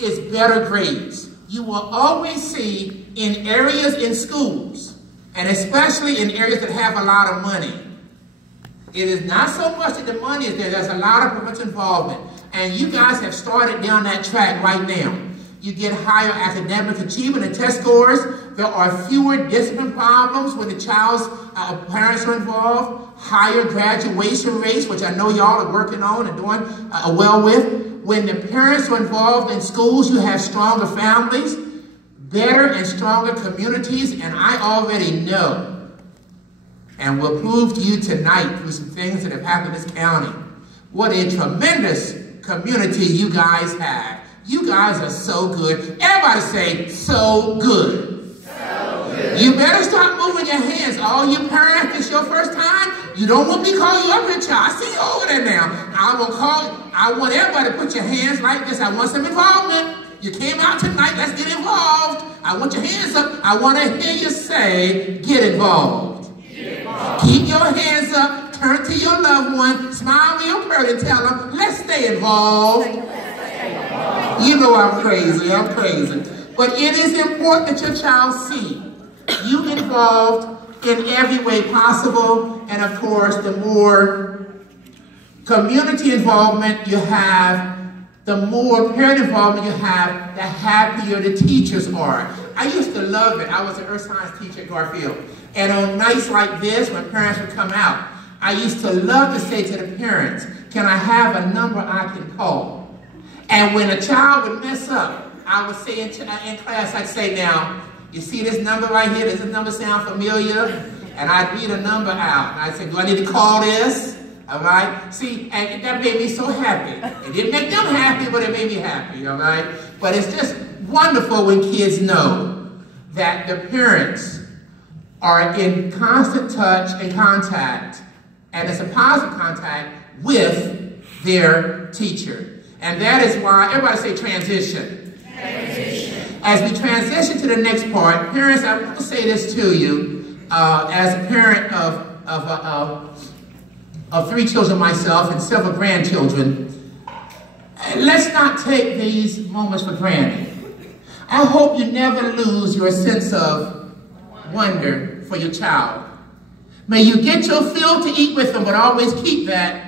is better grades. You will always see in areas in schools, and especially in areas that have a lot of money, it is not so much that the money is there, there's a lot of parental involvement. And you guys have started down that track right now. You get higher academic achievement and test scores. There are fewer discipline problems when the child's parents are involved. Higher graduation rates, which I know y'all are working on and doing well with. When the parents are involved in schools, you have stronger families, better and stronger communities, and I already know, and will prove to you tonight through some things that have happened in this county, what a tremendous community you guys have. You guys are so good. Everybody say, so good. So good. You better start moving your hands. All you parents, it's your first time. You don't want me to call you up here, child. I see you over there now. I want everybody to put your hands like this. I want some involvement. You came out tonight. Let's get involved. I want your hands up. I want to hear you say, get involved. Get involved. Keep your hands up. Turn to your loved one. Smile real pretty and tell them, let's stay involved. You know I'm crazy. I'm crazy. But it is important that your child see you involved in every way possible. And of course, the more community involvement you have, the more parent involvement you have, the happier the teachers are. I used to love it. I was an earth science teacher at Garfield. And on nights like this, when parents would come out, I used to love to say to the parents, can I have a number I can call? And when a child would mess up, I would say in class, I'd say, now, you see this number right here? Does this number sound familiar? And I'd read a number out. And I'd say, do I need to call this? All right? See, and that made me so happy. It didn't make them happy, but it made me happy, all right? But it's just wonderful when kids know that the parents are in constant touch and contact, and it's a positive contact with their teacher. And that is why, everybody say transition. Transition. As we transition to the next part, parents, I want to say this to you, as a parent of 3 children myself and several grandchildren, let's not take these moments for granted. I hope you never lose your sense of wonder for your child. May you get your fill to eat with them, but always keep that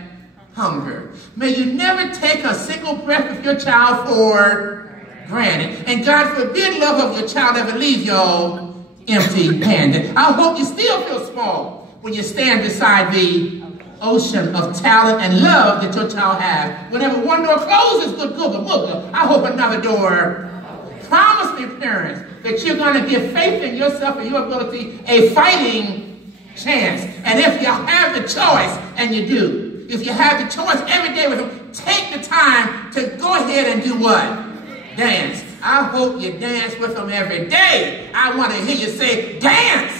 hunger. May you never take a single breath of your child for granted. And God forbid love of your child ever leave you empty-handed. I hope you still feel small when you stand beside the ocean of talent and love that your child has. Whenever one door closes, good, I hope another door. Promise me, parents, that you're going to give faith in yourself and your ability a fighting chance. And if you have the choice, and you do, if you have the choice every day with them, take the time to go ahead and do what? Dance. I hope you dance with them every day. I want to hear you say, dance.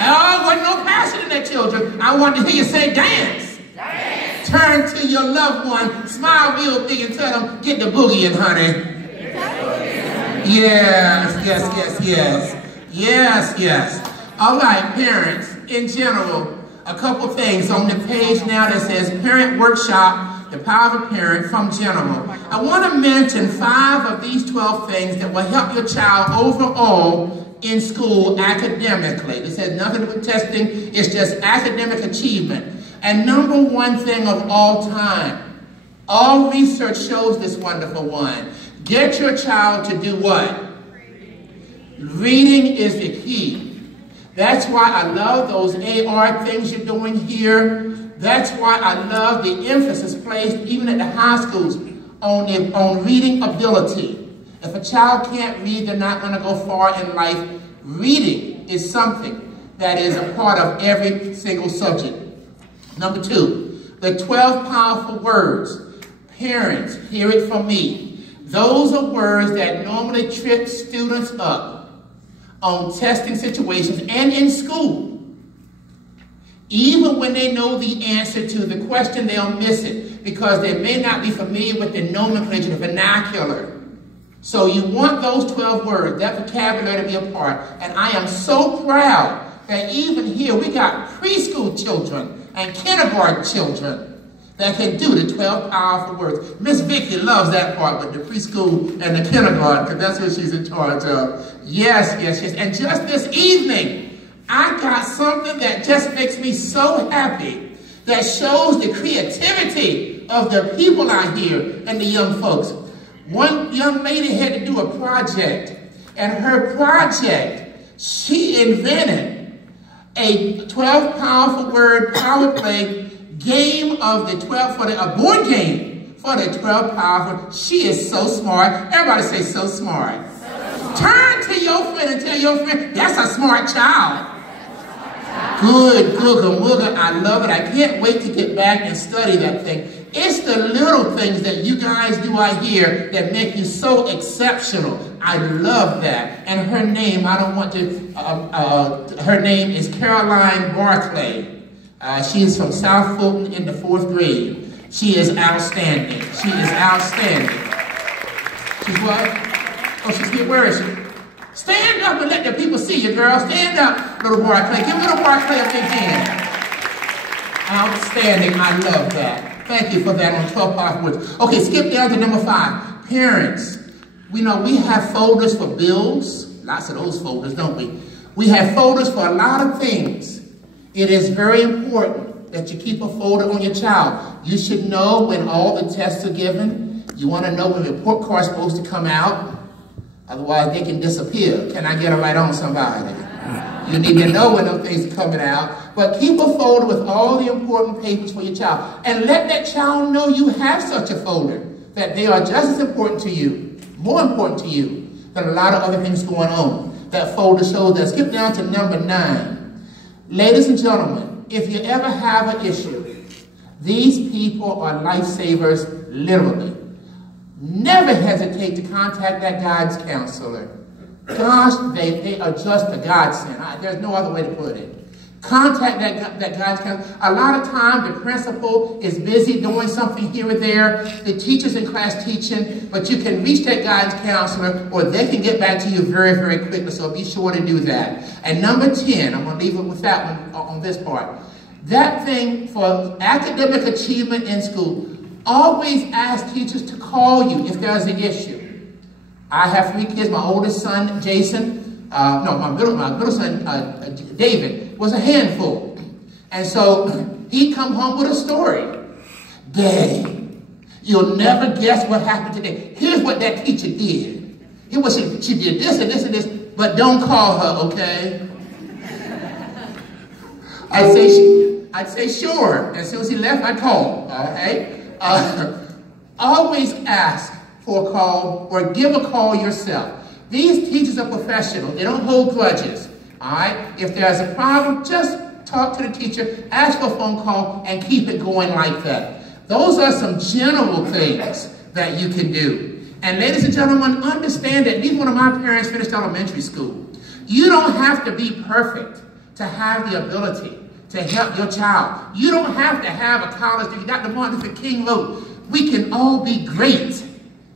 Oh, wasn't no passion in that, children. I want to hear you say, dance. Dance. Turn to your loved one, smile real big and tell them, get the boogie in, honey. Yes. All right, parents, in general, a couple things on the page now that says Parent Workshop, The Power of a Parent from General. I want to mention 5 of these 12 things that will help your child overall in school academically. This has nothing to do with testing. It's just academic achievement. And number one thing of all time, all research shows this wonderful one. Get your child to do what? Reading is the key. That's why I love those AR things you're doing here. That's why I love the emphasis placed, even at the high schools, on reading ability. If a child can't read, they're not going to go far in life. Reading is something that is a part of every single subject. Number 2, the 12 powerful words. Parents, hear it from me. Those are words that normally trip students up on testing situations and in school. Even when they know the answer to the question, they'll miss it because they may not be familiar with the nomenclature, the vernacular. So you want those 12 words, that vocabulary to be a part. And I am so proud that even here we got preschool children and kindergarten children that can do the 12 powerful words. Miss Vicky loves that part, but the preschool and the kindergarten, because that's what she's in charge of. Yes, yes, yes. And just this evening, I got something that just makes me so happy, that shows the creativity of the people out here and the young folks. One young lady had to do a project, and her project, she invented a 12 powerful word power play game of the 12, for a board game for the 12 powerful. She is so smart. Everybody say so smart. Turn to your friend and tell your friend, that's a smart child. Good, googa, mooga, I love it. I can't wait to get back and study that thing. It's the little things that you guys do out here that make you so exceptional. I love that. And her name, I don't want to, her name is Caroline Barclay. She is from South Fulton in the 4th grade. She is outstanding. She is outstanding. She's what? Oh, she's here. Where is she? Stand up and let the people see you, girl. Stand up, little Barclay. Give little Barclay a big hand. Outstanding. I love that. Thank you for that on 12 powerful words. Okay, skip down to number 5. Parents. We know we have folders for bills. Lots of those folders, don't we? We have folders for a lot of things. It is very important that you keep a folder on your child. You should know when all the tests are given. You want to know when the report card is supposed to come out. Otherwise, they can disappear. Can I get it right on somebody? You need to know when those things are coming out. But keep a folder with all the important papers for your child. And let that child know you have such a folder, that they are just as important to you, more important to you, than a lot of other things going on. That folder shows that. Skip down to number 9. Ladies and gentlemen, if you ever have an issue, these people are lifesavers, literally. Never hesitate to contact that guidance counselor. Gosh, they are just a godsend. There's no other way to put it. Contact that guidance counselor. A lot of time the principal is busy doing something here or there. The teacher's in class teaching, but you can reach that guidance counselor or they can get back to you very, very quickly. So be sure to do that. And number 10, I'm going to leave it with that one on this part. That thing for academic achievement in school, always ask teachers to call you if there's an issue. I have 3 kids. My oldest son, Jason, my middle son, David, was a handful. And so he'd come home with a story. Daddy, you'll never guess what happened today. Here's what that teacher did. She did this and this and this, but don't call her, okay? I'd say sure. As soon as he left, I'd call, okay? Always ask for a call or give a call yourself. These teachers are professional. They don't hold grudges. All right? If there's a problem, just talk to the teacher, ask for a phone call, and keep it going like that. Those are some general things that you can do. And ladies and gentlemen, understand that neither one of my parents finished elementary school. You don't have to be perfect to have the ability to help your child. You don't have to have a college degree. Dr. Martin Luther King wrote, we can all be great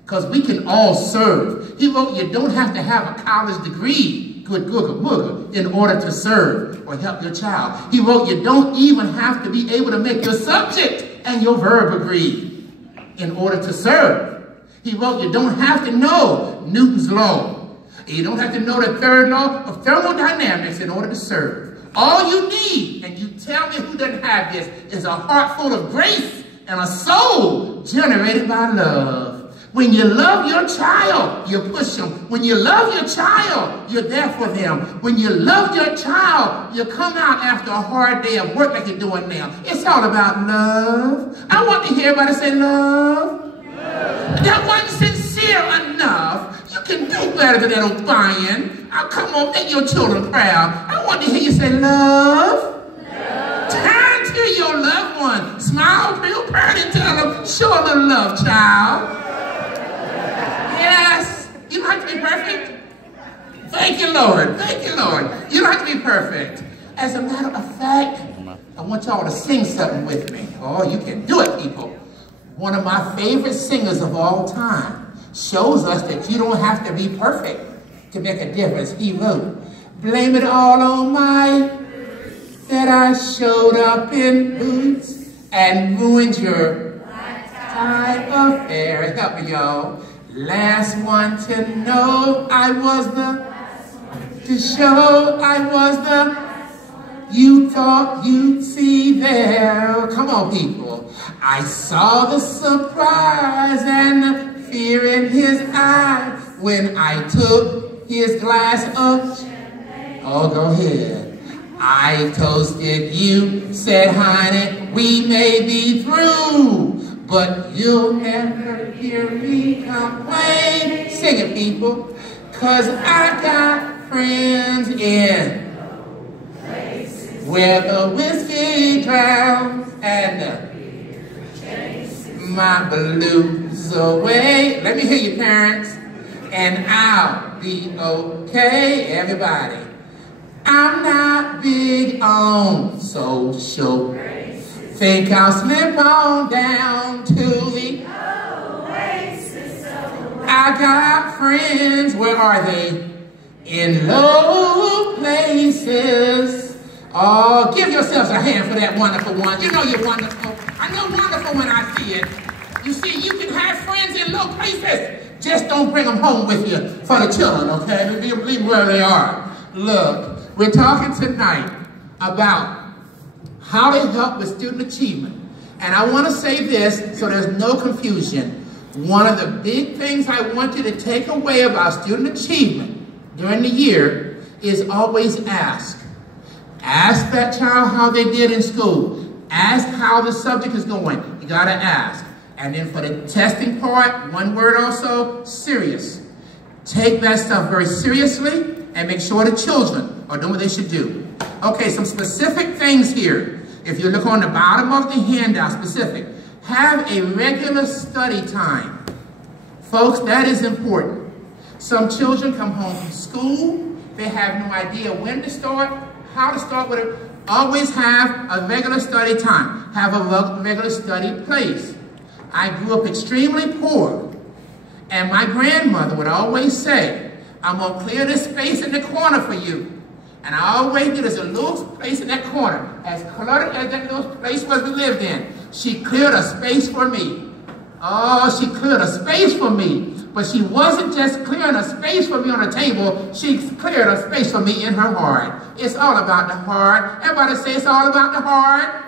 because we can all serve. He wrote, you don't have to have a college degree, good googa booga, in order to serve or help your child. He wrote, you don't even have to be able to make your subject and your verb agree in order to serve. He wrote, you don't have to know Newton's law. You don't have to know the 3rd law of thermodynamics in order to serve. All you need, and you tell me who doesn't have this, is a heart full of grace and a soul generated by love. When you love your child, you push them. When you love your child, you're there for them. When you love your child, you come out after a hard day of work like you're doing now. It's all about love. I want to hear everybody say love. That wasn't sincere enough. You can do better than that, O'Brien. Oh, come on, make your children proud. I want to hear you say love. Turn to your loved one. Smile real pretty and tell them, show a little love, child. Yes. You don't have to be perfect. Thank you, Lord. Thank you, Lord. You don't have to be perfect. As a matter of fact, I want y'all to sing something with me. Oh, you can do it, people. One of my favorite singers of all time shows us that you don't have to be perfect to make a difference. He wrote, blame it all on that I showed up in boots and ruined your lifetime affair. Help me, y'all. Last one to know I was the, to show I was the, you thought you'd see there. Come on, people. I saw the surprise and the fear in his eyes when I took his glass of champagne. Oh, go ahead. I toasted you, said, honey, we may be through, but you'll never hear me complain. Sing it, people. 'Cause I got friends in where the whiskey drowns and my blues away. Let me hear you, parents. And I'll be okay, everybody. I'm not big on social. Think I'll slip on down to the oasis. I got friends, where are they? In low places. Oh, give yourselves a hand for that wonderful one. You know you're wonderful. I know wonderful when I see it. You see, you can have friends in low places. Just don't bring them home with you for the children, okay? Leave them where they are. Look, we're talking tonight about how to help with student achievement. And I want to say this so there's no confusion. One of the big things I want you to take away about student achievement during the year is always ask. Ask that child how they did in school. Ask how the subject is going. You got to ask. And then for the testing part, one word also, serious. Take that stuff very seriously and make sure the children are doing what they should do. Okay, some specific things here. If you look on the bottom of the handout, specific. Have a regular study time. Folks, that is important. Some children come home from school. They have no idea when to start, how to start with it. Always have a regular study time. Have a regular study place. I grew up extremely poor. And my grandmother would always say, I'm going to clear this space in the corner for you. And I always did. There's a little place in that corner. As cluttered as that little place was we lived in, she cleared a space for me. Oh, she cleared a space for me. But she wasn't just clearing a space for me on the table. She cleared a space for me in her heart. It's all about the heart. Everybody say it's all about the heart.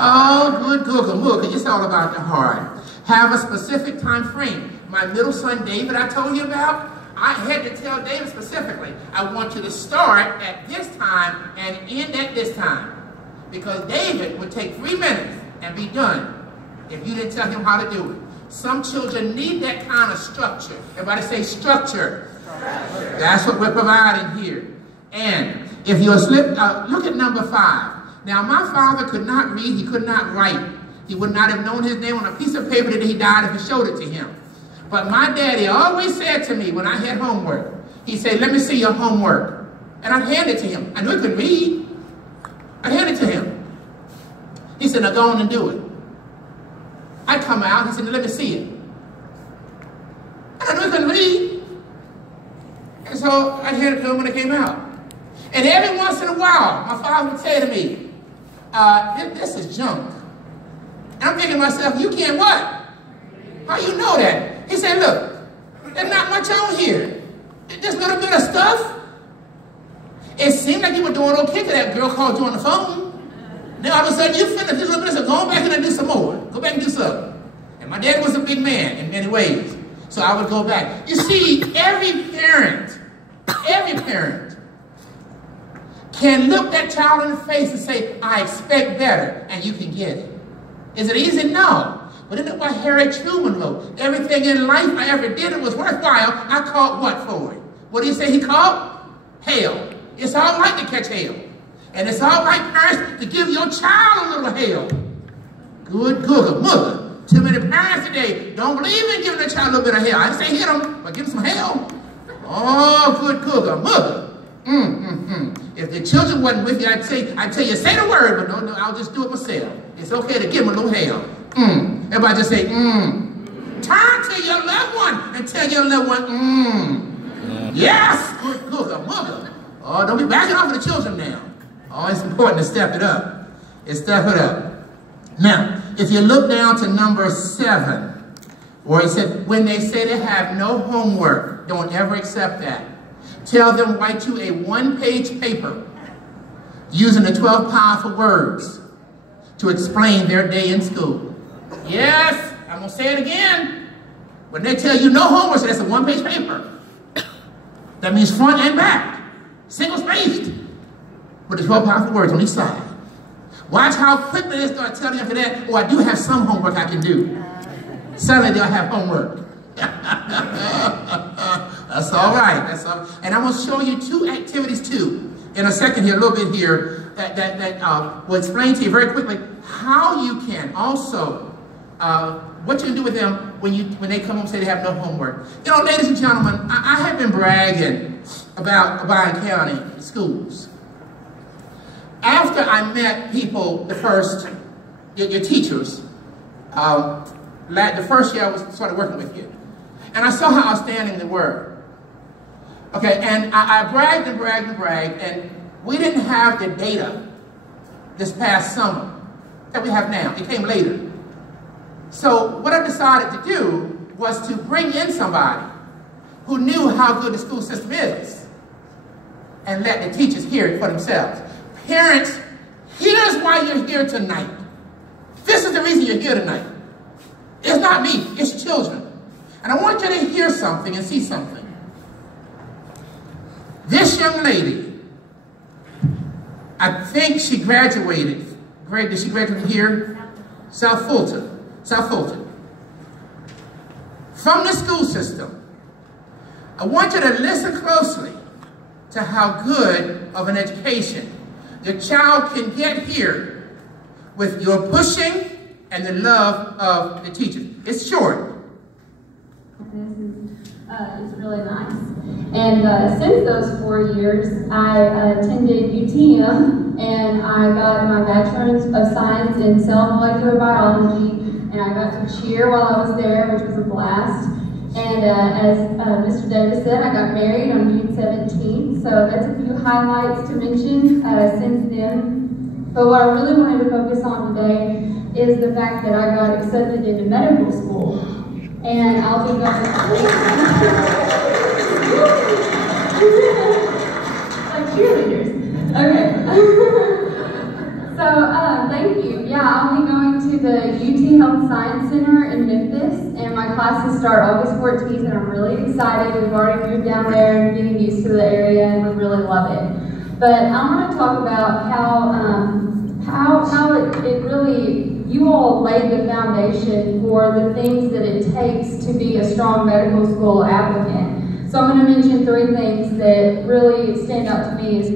Oh, good Google. Look, it's all about the heart. Have a specific time frame. My middle son, David, I told you about, I had to tell David specifically, I want you to start at this time and end at this time. Because David would take 3 minutes and be done if you didn't tell him how to do it. Some children need that kind of structure. Everybody say structure. Structure. That's what we're providing here. And if you're look at number 5. Now, my father could not read. He could not write. He would not have known his name on a piece of paper that he died if he showed it to him. But my daddy always said to me when I had homework, he said, let me see your homework. And I'd hand it to him. I knew he could read. I'd hand it to him. He said, now go on and do it. I'd come out. He said, let me see it. And I knew he couldn't read. And so I'd hand it to him when it came out. And every once in a while, my father would say to me, this is junk. And I'm thinking to myself, you can't what? How you know that? He said, look, there's not much on here. Just a little bit of stuff. It seemed like you were doing okay because that girl called you on the phone. Then all of a sudden you finished a little bit, so go back and do some more. Go back and do something. And my dad was a big man in many ways. So I would go back. You see, every parent can look that child in the face and say, I expect better, and you can get it. Is it easy? No. But isn't it what Harry Truman wrote? Everything in life I ever did, it was worthwhile. I caught what for it? What do you say he caught? Hell. It's all right to catch hell. And it's all right, parents, to give your child a little hell. Good Google, mother. Too many parents today don't believe in giving their child a little bit of hell. I didn't say hit them, but give them some hell. Oh, good Google, mother. If the children wasn't with you, I'd tell you, say the word, but no, I'll just do it myself. It's okay to give them a little hell. Everybody just say, Turn to your loved one and tell your loved one, Yes, good Google, mother. Oh, don't be backing off of the children now. Oh, it's important to step it up. Step it up. Now, if you look down to number 7, where it said, when they say they have no homework, don't ever accept that. Tell them write you a 1-page paper using the 12 powerful words to explain their day in school. Yes, I'm going to say it again. When they tell you no homework, so that's a 1-page paper. That means front and back, single-spaced, with the 12 powerful words on each side. Watch how quickly they start telling you after that, oh, I do have some homework I can do. Suddenly they'll have homework. That's all right. That's all right. And I'm going to show you 2 activities too in a second here, a little bit here, that will explain to you very quickly how you can also, what you can do with them when they come home and say they have no homework. You know, ladies and gentlemen, I have been bragging about Bryan County schools. After I met people, your teachers, the first year I started working with you, and I saw how outstanding they were. Okay, and I bragged and bragged and bragged, and we didn't have the data this past summer that we have now. It came later. So what I decided to do was to bring in somebody who knew how good the school system is and let the teachers hear it for themselves. Parents, here's why you're here tonight. This is the reason you're here tonight. It's not me, it's children. And I want you to hear something and see something. This young lady, I think she graduated. Did she graduate here? South Fulton. South Fulton. From the school system. I want you to listen closely to how good of an education your child can get here with your pushing and the love of the teachers. It's short. It's really nice. And since those 4 years, I attended UTM, and I got my Bachelor's of Science in Cell Molecular Biology, and I got to cheer while I was there, which was a blast. And as Mr. Davis said, I got married on June 17th, so that's a few highlights to mention since then. But what I really wanted to focus on today is the fact that I got accepted into medical school. And I'll be going like cheerleaders. Okay. So thank you. Yeah, I'll be going to the UT Health Science Center in Memphis, and my classes start August 14th, and I'm really excited. We've already moved down there and getting used to the area, and we really love it. But I want to talk about how it really, you all laid the foundation for the things that it takes to be a strong medical school applicant. So I'm going to mention 3 things that really stand out to me as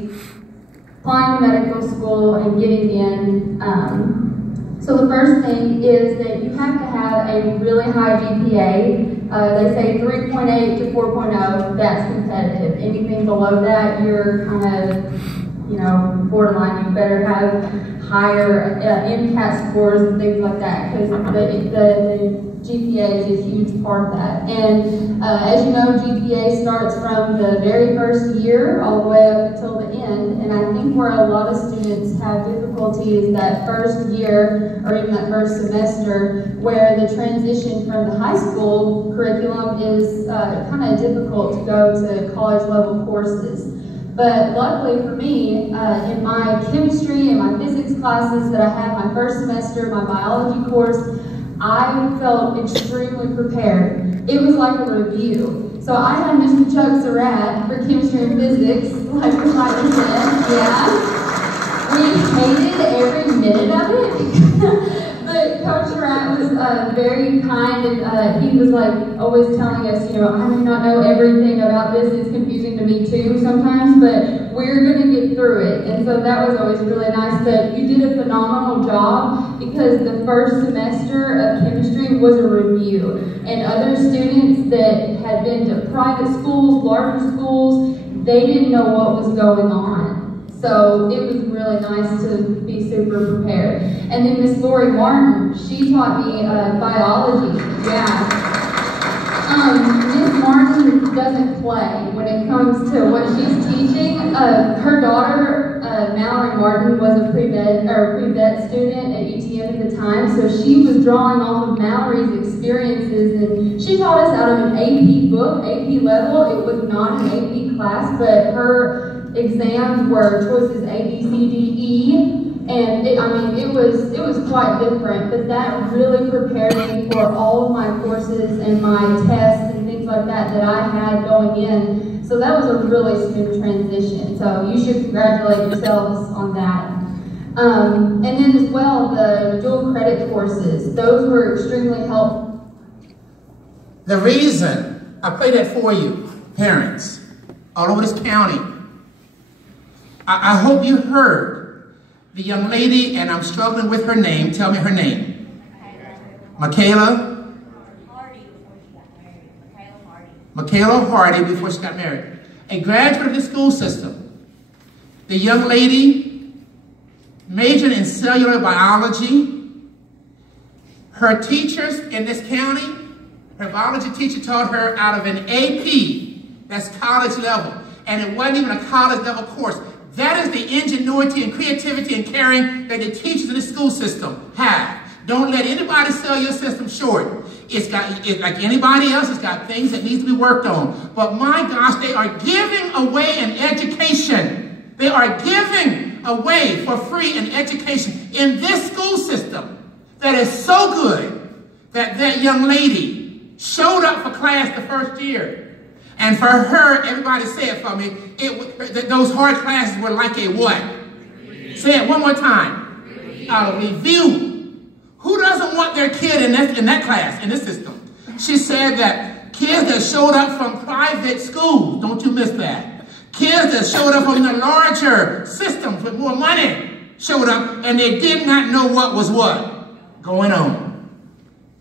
applying to medical school and getting in. So the first thing is that you have to have a really high GPA. They say 3.8 to 4.0, that's competitive. Anything below that, you're kind of, borderline. You better have higher MCAT scores and things like that, because the GPA is a huge part of that. And as you know, GPA starts from the very first year all the way up until the end. And I think where a lot of students have difficulty is that first year or even that first semester, where the transition from the high school curriculum is kind of difficult to go to college level courses. But luckily for me, in my chemistry and my physics classes that I had my first semester, my biology course, I felt extremely prepared. It was like a review. So I had Mr. Chuck Surratt for chemistry and physics, like Michael said, yeah. We hated every minute of it. But Coach Surratt was very kind, and he was like always telling us, I may not know everything about this, it's confusing to me too sometimes, but we're going to get through it. And so that was always really nice. But you did a phenomenal job, because the first semester of chemistry was a review. And other students that had been to private schools, larger schools, they didn't know what was going on. So it was really nice to be super prepared. And then Miss Lori Martin, she taught me biology. Yeah. Miss Martin just doesn't play when it comes to what she's teaching. Her daughter, Mallory Martin, was a pre-vet student at UTM at the time, so she was drawing off of Mallory's experiences, and she taught us out of an AP book, AP level. It was not an AP class, but her exams were choices A, B, C, D, E. And it was quite different, but that really prepared me for all of my courses and my tests and things like that I had going in. So that was a really smooth transition. So you should congratulate yourselves on that. And then as well, the dual credit courses, those were extremely helpful. The reason I play that for you, parents, all over this county, I hope you heard the young lady, and I'm struggling with her name. Tell me her name. Michaela Hardy before she got married. Michaela Hardy before she got married. A graduate of the school system. The young lady majored in cellular biology. Her teachers in this county, her biology teacher taught her out of an AP, that's college level, and it wasn't even a college level course. That is the ingenuity and creativity and caring that the teachers in the school system have. Don't let anybody sell your system short. It's like anybody else, it's got things that need to be worked on. But my gosh, they are giving away an education. They are giving away for free an education in this school system that is so good that that young lady showed up for class the first year. And for her, everybody say it for me, those hard classes were like a what? Say it one more time. A review. Who doesn't want their kid in that class, in this system? She said that kids that showed up from private schools, don't you miss that. Kids that showed up from the larger systems with more money showed up, and they did not know what was what going on.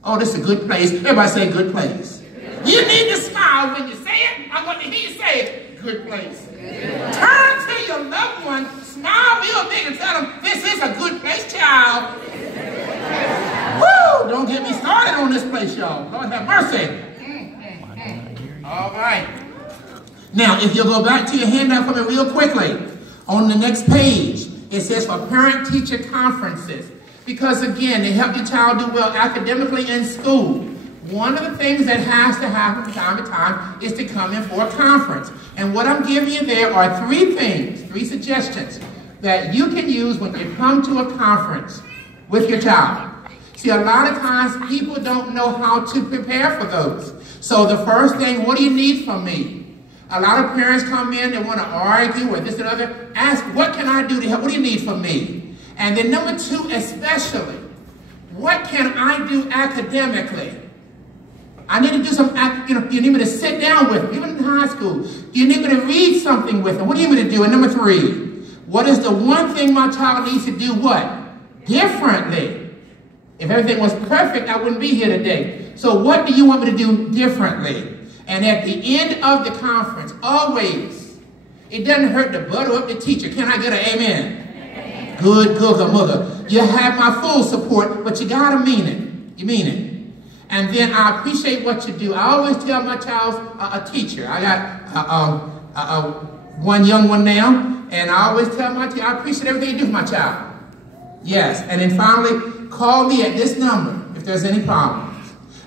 Oh, this is a good place. Everybody say good place. You need to smile when you say it. I want to hear you say it. Good place. Turn to your loved one, smile real big and tell them, this is a good place, child. Woo! Don't get me started on this place, y'all. Lord have mercy. All right. Now, if you'll go back to your handout for me real quickly, on the next page, it says for parent-teacher conferences. Because again, they help your child do well academically in school. One of the things that has to happen from time to time is to come in for a conference. And what I'm giving you there are three things, three suggestions that you can use when you come to a conference with your child. See, a lot of times people don't know how to prepare for those. So the first thing, what do you need from me? A lot of parents come in, they want to argue or this and other. Ask, what can I do to help? What do you need from me? And then number two, especially, what can I do academically? I need to do some, you need me to sit down with them, even in high school. You need me to read something with them. What do you need me to do? And number three, what is the one thing my child needs to do what? Differently. If everything was perfect, I wouldn't be here today. So what do you want me to do differently? And at the end of the conference, always, it doesn't hurt to butter up the teacher. Can I get an amen? Good, mother. You have my full support, but you gotta mean it. You mean it. And then I appreciate what you do. I always tell my child's a teacher. I got one young one now, and I always tell my teacher, I appreciate everything you do for my child. Yes, and then finally, call me at this number if there's any problems.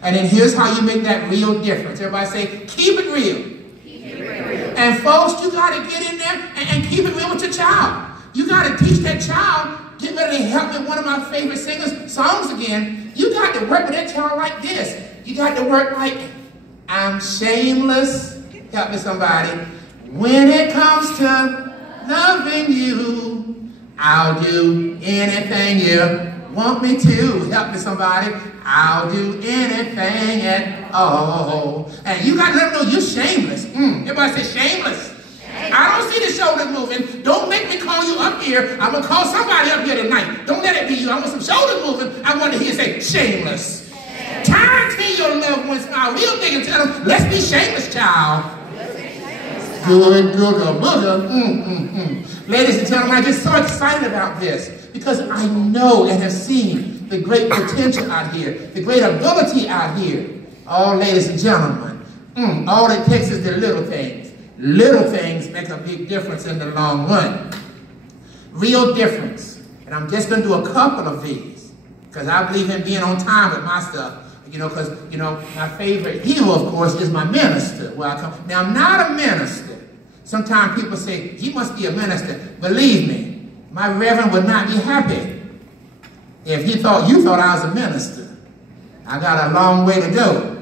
And then here's how you make that real difference. Everybody say, keep it real. Keep it real. And folks, you got to get in there and keep it real with your child. You got to teach that child. Get ready to help me, one of my favorite singers' songs again. You got to work with that child like this. You got to work like, I'm shameless. Help me somebody. When it comes to loving you, I'll do anything you want me to. Help me somebody. I'll do anything at all. And you got to let them know you're shameless. Everybody say shameless. I don't see the shoulders moving. Don't make me call you up here. I'm going to call somebody up here tonight. Don't let it be you. I want some shoulders moving. I want to hear you say, shameless. Turn to your loved one, smile real big and tell them, let's be shameless, child. Good, mother. Ladies and gentlemen, I get so excited about this because I know and have seen the great potential out here, the great ability out here. Oh, ladies and gentlemen, All it takes is the little things. Little things make a big difference in the long run. Real difference. And I'm just going to do a couple of these, because I believe in being on time with my stuff. Because, my favorite hero, of course, is my minister. Now, I'm not a minister. Sometimes people say, he must be a minister. Believe me, my reverend would not be happy if you thought I was a minister. I got a long way to go.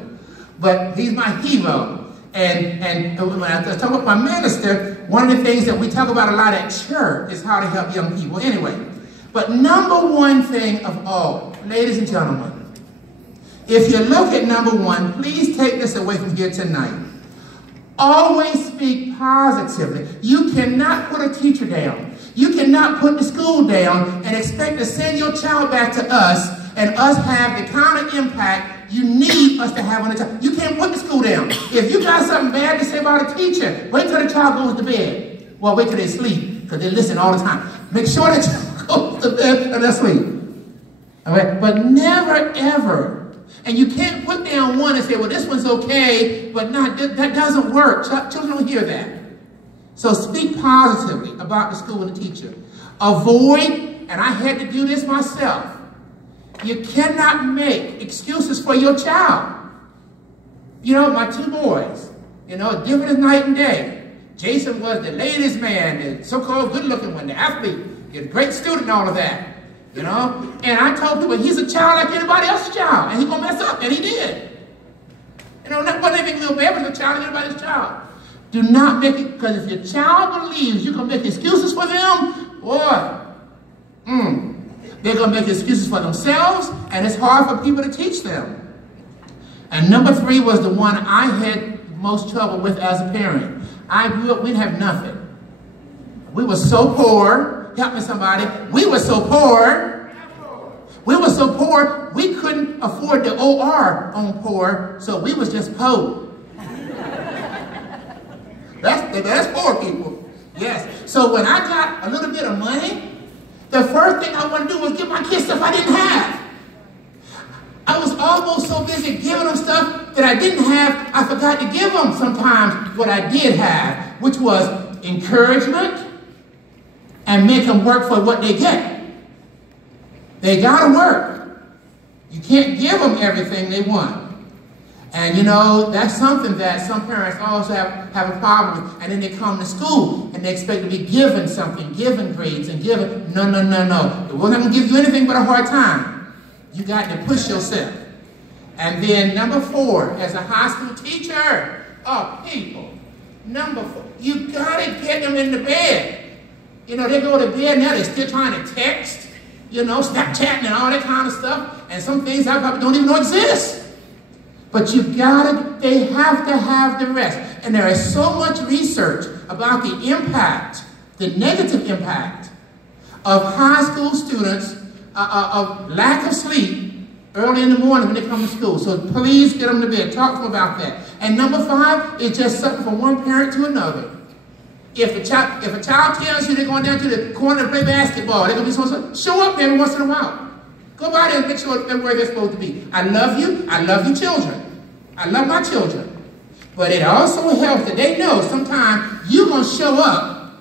But he's my hero. And when I talk about my minister, one of the things that we talk about a lot at church is how to help young people. Anyway, but number one thing of all, ladies and gentlemen, if you look at number one, please take this away from here tonight. Always speak positively. You cannot put a teacher down. You cannot put the school down and expect to send your child back to us and us have the kind of impact you need us to have on the child. You can't put the school down. If you got something bad to say about a teacher, wait till the child goes to bed. Well, wait till they sleep, because they listen all the time. Make sure that child goes to bed and they sleep. All right? But never, ever. And you can't put down one and say, well, this one's okay, but not, that doesn't work. Children don't hear that. So speak positively about the school and the teacher. Avoid, and I had to do this myself, you cannot make excuses for your child. My two boys, different as night and day. Jason was the ladies' man, the so-called good-looking one, the athlete, the great student and all of that. And I told people he's a child like anybody else's child, and he's going to mess up, and he did. Not what they make a little baby, but a child like anybody's child. Do not make it, because if your child believes you're going to make excuses for them, boy, they're going to make excuses for themselves, and it's hard for people to teach them. And number three was the one I had the most trouble with as a parent. I grew up, we didn't have nothing. We were so poor. Help me somebody. We were so poor. We were so poor, we couldn't afford the OR on poor, so we was just poor. That's poor people. Yes. So when I got a little bit of money, the first thing I wanted to do was give my kids stuff I didn't have. I was almost so busy giving them stuff that I didn't have, I forgot to give them sometimes what I did have, which was encouragement, and make them work for what they get. They gotta work. You can't give them everything they want. And that's something that some parents also have a problem with. And then they come to school and they expect to be given something, given grades and given, no. We're not gonna give you anything but a hard time. You got to push yourself. And then number four, as a high school teacher, people, number four, you gotta get them in the bed. They go to bed now, they're still trying to text, Snapchatting and all that kind of stuff. And some things I probably don't even know exist. But they have to have the rest. And there is so much research about the impact, the negative impact of high school students, of lack of sleep early in the morning when they come to school. So please get them to bed. Talk to them about that. And number five is just something from one parent to another. If a child tells you they're going down to the corner to play basketball, they're going to be supposed to show up every once in a while. Go by there and make sure they're where they're supposed to be. I love you children. I love my children. But it also helps that they know sometimes you're going to show up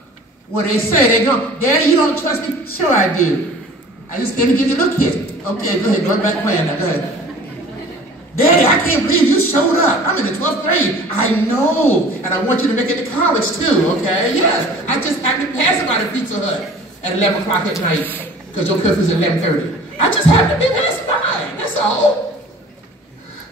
where they say they're going, Daddy, you don't trust me? Sure I do. I just going to give you a little kiss. Okay, go ahead, go back playing now, go ahead. Daddy, I can't believe you showed up. I'm in the 12th grade. I know. And I want you to make it to college too, okay? Yes. I just happened to pass by the Pizza Hut at 11 o'clock at night because your curfew's at 11:30. I just happened to be passing by. That's all.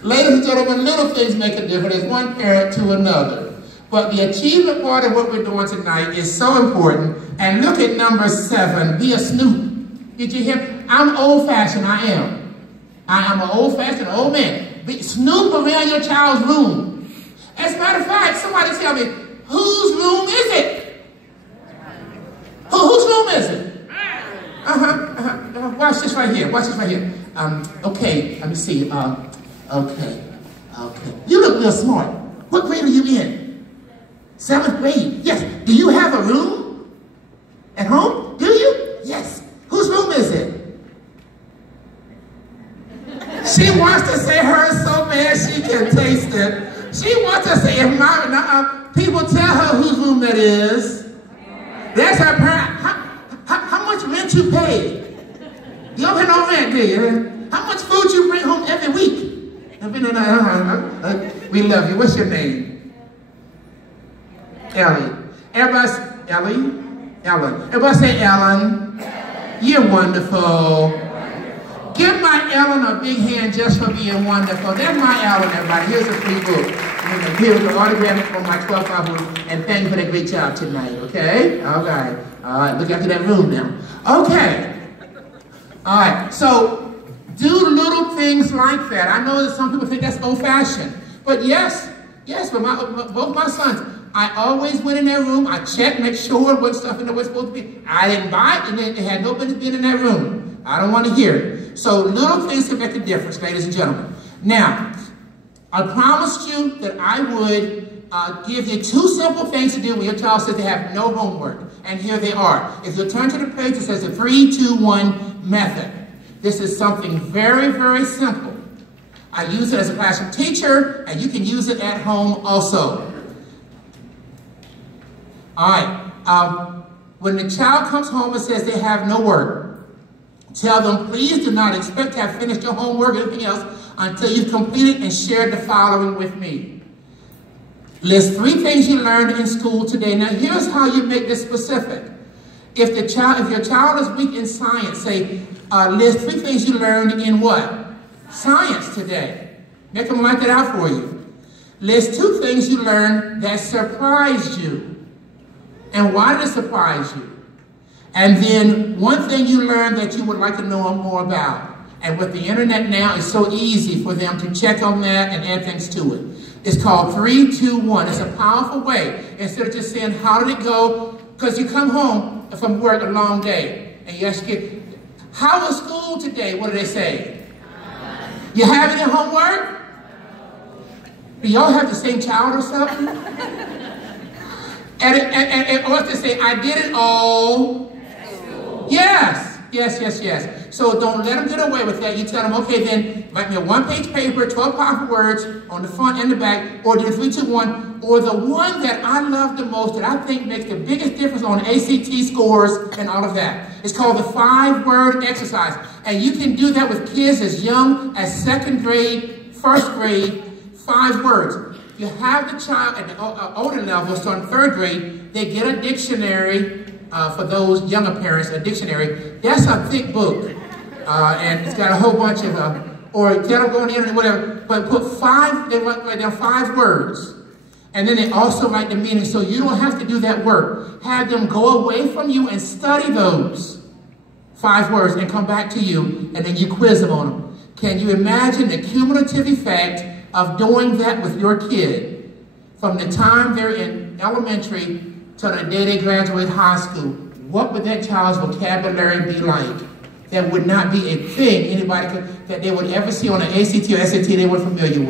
Ladies and gentlemen, little things make a difference. It's one parent to another. But the achievement part of what we're doing tonight is so important. And look at number 7. Be a snoop. Did you hear? I'm old-fashioned. I am. I am an old-fashioned old man. Snoop around your child's room. As a matter of fact, somebody tell me, whose room is it? Whose room is it? Watch this right here. Watch this right here. Okay, let me see. Okay. You look real smart. What grade are you in? 7th grade. Yes. Do you have a room at home? Do you? Yes. Whose room is it? She wants to say hers so bad she can taste it. She wants to People tell her whose room that is. That's her parent. How much rent you pay? You don't pay no rent, do you? How much food you bring home every week? We love you. What's your name? Ellie. Everybody, Ellie? Ellen. Everybody say Ellen. You're wonderful. Give my Ellen a big hand just for being wonderful. That's my Ellen, everybody. Here's a free book. Here's the autograph from my 12th album, and thank you for that great job tonight, okay? All right. All right, look after that room now. Okay. All right, so do little things like that. I know that some people think that's old-fashioned, but yes, for both my sons, I always went in their room. I checked, make sure what stuff in there was supposed to be. I didn't buy it, and it had no business being in that room. I don't want to hear it. So little things can make a difference, ladies and gentlemen. Now, I promised you that I would give you 2 simple things to do when your child says they have no homework. And here they are. If you turn to the page, it says the 3, 2, 1 method. This is something very, very simple. I use it as a classroom teacher, and you can use it at home also. All right. When the child comes home and says they have no work, tell them, please do not expect to have finished your homework or anything else until you've completed and shared the following with me. List 3 things you learned in school today. Now, here's how you make this specific. If your child is weak in science, say, list 3 things you learned in what? Science today. Make them write that out for you. List 2 things you learned that surprised you. And why did it surprise you? And then 1 thing you learned that you would like to know more about. And with the internet now, it's so easy for them to check on that and add things to it. It's called 3, 2, 1. It's a powerful way. Instead of just saying, how did it go? Because you come home from work a long day. And you ask your kid, how was school today? What do they say? You have any homework? Do y'all have the same child or something? And or they say, I did it all. Yes. So don't let them get away with that. You tell them, okay, then write me a 1-page paper, 12 powerful words on the front and the back, or do the 3, 2, 1, or the one that I love the most, that I think makes the biggest difference on ACT scores and all of that. It's called the 5-word exercise. And you can do that with kids as young as 2nd grade, 1st grade, 5 words. You have the child at the older level, so in 3rd grade, they get a dictionary. For those younger parents, a dictionary, that's a thick book. And it's got a whole bunch of, or tell them go on the internet, whatever, but put 5, they write down 5 words. And then they also write the meaning, so you don't have to do that work. Have them go away from you and study those 5 words and come back to you, and then you quiz them on them. Can you imagine the cumulative effect of doing that with your kid from the time they're in elementary till the day they graduate high school? What would that child's vocabulary be like? That would not be a thing that they would ever see on an ACT or SAT they were familiar with.